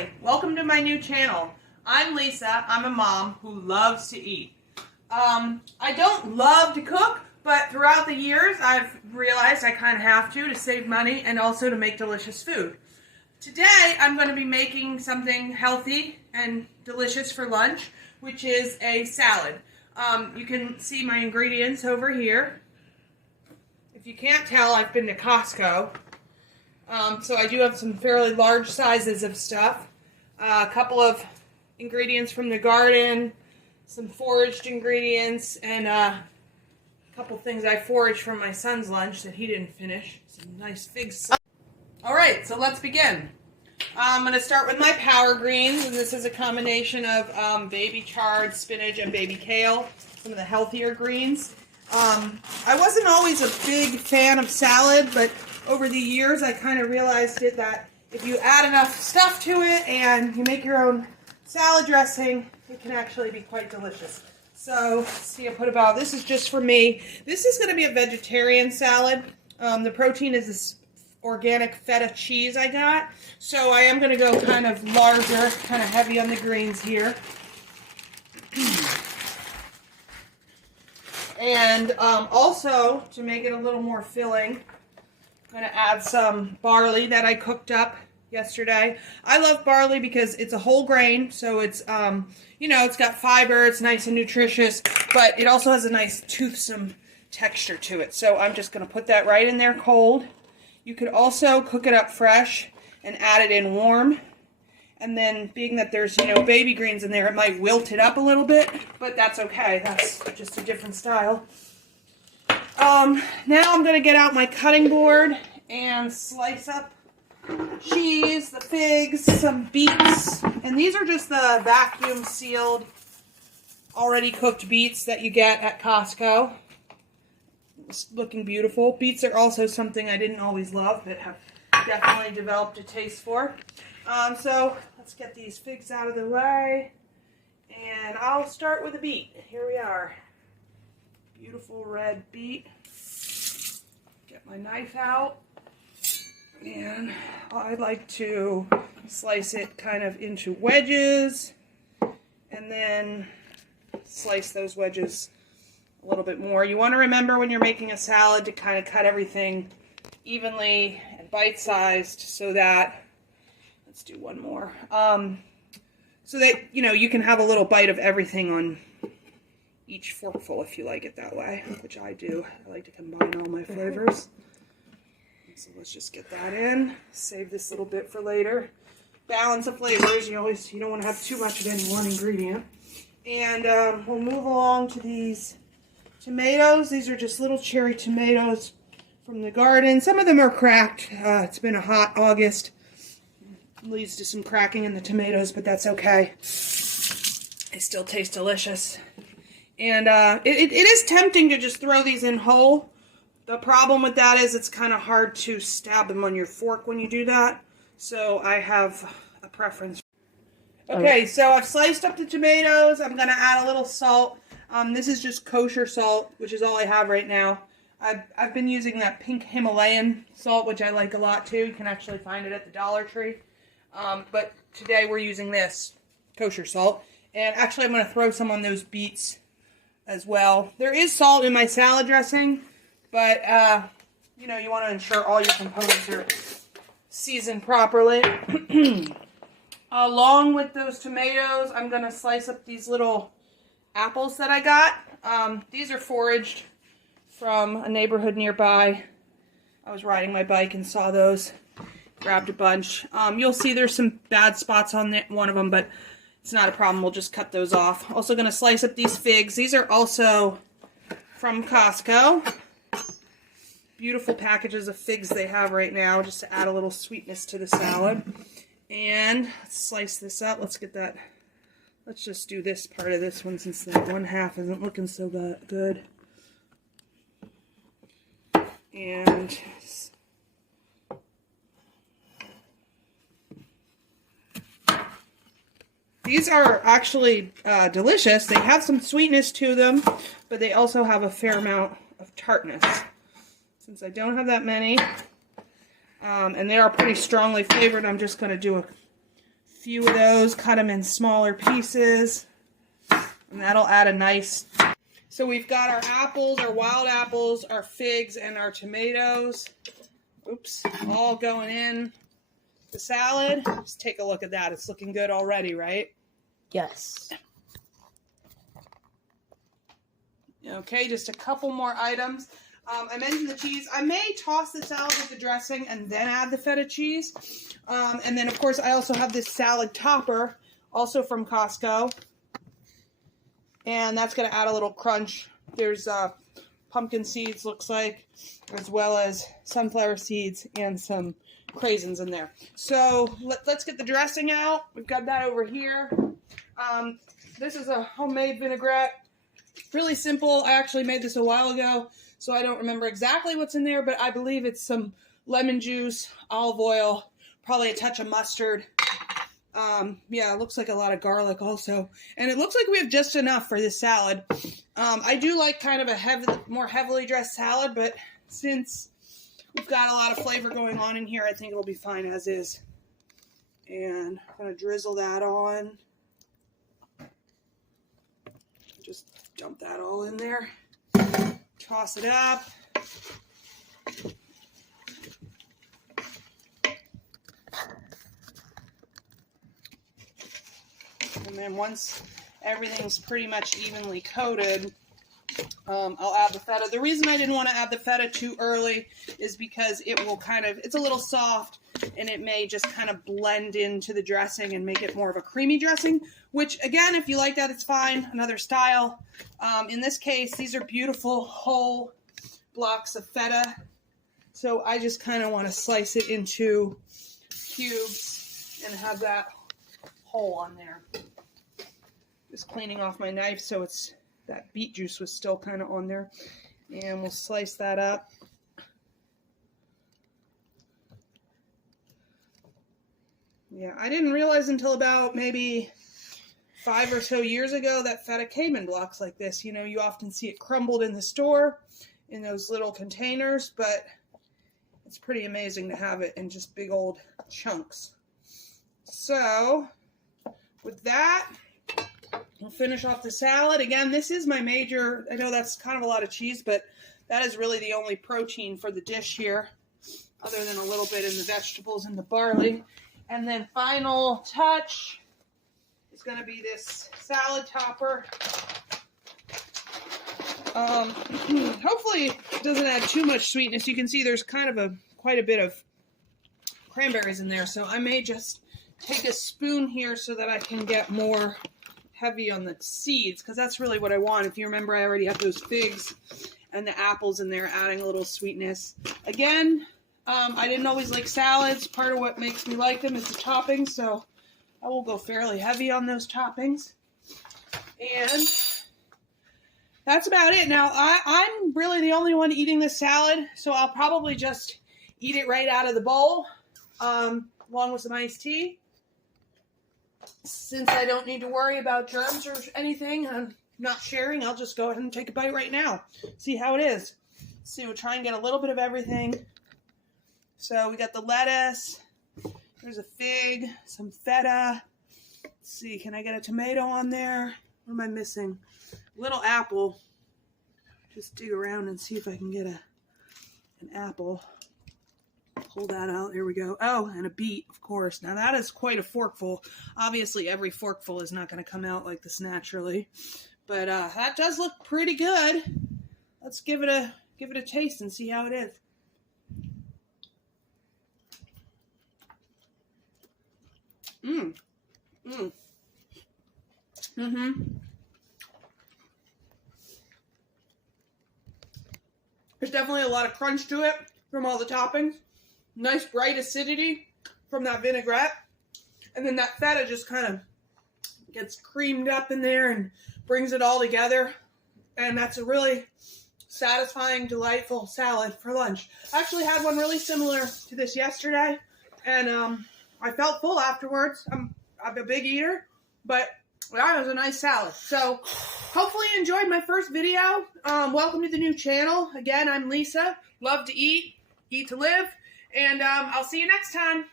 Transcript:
Hi, welcome to my new channel. I'm Lisa. I'm a mom who loves to eat. I don't love to cook, but throughout the years I've realized I kind of have to save money and also to make delicious food. Today I'm going to be making something healthy and delicious for lunch, which is a salad. You can see my ingredients over here. If you can't tell, I've been to Costco. So I do have some fairly large sizes of stuff. A couple of ingredients from the garden, some foraged ingredients, and a couple things I foraged from my son's lunch that he didn't finish. Some nice figs. Alright, so let's begin. I'm going to start with my power greens. And this is a combination of baby chard, spinach, and baby kale. Some of the healthier greens. I wasn't always a big fan of salad, but over the years I kind of realized that if you add enough stuff to it and you make your own salad dressing, it can actually be quite delicious. So, see, I put about, this is just for me. This is going to be a vegetarian salad. The protein is this organic feta cheese I got. So I am going to go kind of larger, kind of heavy on the greens here. And also, to make it a little more filling, I'm going to add some barley that I cooked up yesterday. I love barley because it's a whole grain, so it's, it's got fiber, it's nice and nutritious, but it also has a nice toothsome texture to it. So I'm just going to put that right in there cold. You could also cook it up fresh and add it in warm. And then, being that there's, baby greens in there, it might wilt it up a little bit, but that's okay. That's just a different style. Now I'm going to get out my cutting board and slice up cheese, the figs, some beets. And these are just the vacuum sealed, already cooked beets that you get at Costco. It's looking beautiful. Beets are also something I didn't always love, but have definitely developed a taste for. So let's get these figs out of the way. And I'll start with a beet. Here we are. Beautiful red beet. Get my knife out. And I like to slice it kind of into wedges. And then slice those wedges a little bit more. You want to remember when you're making a salad to kind of cut everything evenly and bite-sized so that, let's do one more, so that, you can have a little bite of everything on each forkful if you like it that way, which I do. I like to combine all my flavors. So let's just get that in. Save this little bit for later. Balance of flavors. You don't want to have too much of any one ingredient. And we'll move along to these tomatoes. These are just little cherry tomatoes from the garden. Some of them are cracked. It's been a hot August. It leads to some cracking in the tomatoes, but that's okay. They still taste delicious. And it is tempting to just throw these in whole. The problem with that is it's kind of hard to stab them on your fork when you do that. So I have a preference. Okay, so I've sliced up the tomatoes. I'm going to add a little salt. This is just kosher salt, which is all I have right now. I've been using that pink Himalayan salt, which I like a lot too. You can actually find it at the Dollar Tree. But today we're using this kosher salt. And actually I'm going to throw some on those beets as well. There is salt in my salad dressing, but you want to ensure all your components are seasoned properly. Along with those tomatoes, I'm going to slice up these little apples that I got. These are foraged from a neighborhood nearby. I was riding my bike and saw those. Grabbed a bunch. You'll see there's some bad spots on one of them, but it's not a problem. We'll just cut those off. Also going to slice up these figs. These are also from Costco. Beautiful packages of figs they have right now, just to add a little sweetness to the salad. And let's slice this up. Let's get that. Let's just do this part of this one since the one half isn't looking so good. And these are actually delicious. They have some sweetness to them, but they also have a fair amount of tartness. Since I don't have that many, and they are pretty strongly flavored, I'm just going to do a few of those, cut them in smaller pieces, and that'll add a nice... So we've got our apples, our wild apples, our figs, and our tomatoes. Oops, all going in the salad. Let's take a look at that. It's looking good already, right? Yes. Okay, just a couple more items. I mentioned the cheese. I may toss the salad with the dressing and then add the feta cheese. And then, of course, I also have this salad topper, also from Costco. And that's going to add a little crunch. There's pumpkin seeds, looks like, as well as sunflower seeds and some craisins in there. So let's get the dressing out. We've got that over here. This is a homemade vinaigrette. Really simple. I actually made this a while ago, so I don't remember exactly what's in there, but I believe it's some lemon juice, olive oil, probably a touch of mustard. Yeah, it looks like a lot of garlic also. And it looks like we have just enough for this salad. I do like kind of a more heavily dressed salad, but since we've got a lot of flavor going on in here, I think it'll be fine as is. And I'm going to drizzle that on. Just dump that all in there. Toss it up. And then once everything's pretty much evenly coated, I'll add the feta. The reason I didn't want to add the feta too early is because it will it's a little soft, and it may just kind of blend into the dressing and make it more of a creamy dressing, which, again, if you like that, it's fine. Another style. In this case, these are beautiful whole blocks of feta, so I just kind of want to slice it into cubes and have that whole on there. Just cleaning off my knife so that beet juice was still kind of on there. And we'll slice that up. Yeah, I didn't realize until about maybe 5 or so years ago that feta came in blocks like this. You know, you often see it crumbled in the store in those little containers, but it's pretty amazing to have it in just big old chunks. So, with that, we'll finish off the salad. Again, this is my major, I know that's kind of a lot of cheese, but that is really the only protein for the dish here, other than a little bit in the vegetables and the barley. And then final touch is going to be this salad topper. Hopefully it doesn't add too much sweetness. You can see there's kind of quite a bit of cranberries in there, so I may just take a spoon here so that I can get more heavy on the seeds, because that's really what I want. If you remember, I already have those figs and the apples in there, adding a little sweetness. Again, I didn't always like salads. Part of what makes me like them is the toppings, so I will go fairly heavy on those toppings. And that's about it. Now, I'm really the only one eating this salad, so I'll probably just eat it right out of the bowl, along with some iced tea. Since I don't need to worry about germs or anything, I'm not sharing, I'll just go ahead and take a bite right now. See how it is. See, we'll try and get a little bit of everything. So we got the lettuce, there's a fig, some feta. Let's see, can I get a tomato on there? What am I missing? A little apple. Just dig around and see if I can get an apple. Pull that out. There we go. Oh, and a beet, of course. Now that is quite a forkful. Obviously, every forkful is not going to come out like this naturally, but that does look pretty good. Let's give it a taste and see how it is. There's definitely a lot of crunch to it from all the toppings. Nice bright acidity from that vinaigrette. And then that feta just kind of gets creamed up in there and brings it all together. And that's a really satisfying, delightful salad for lunch. I actually had one really similar to this yesterday. And I felt full afterwards. I'm a big eater, but that was a nice salad. So hopefully you enjoyed my first video. Welcome to the new channel. Again, I'm Lisa. Love to eat to live. And I'll see you next time.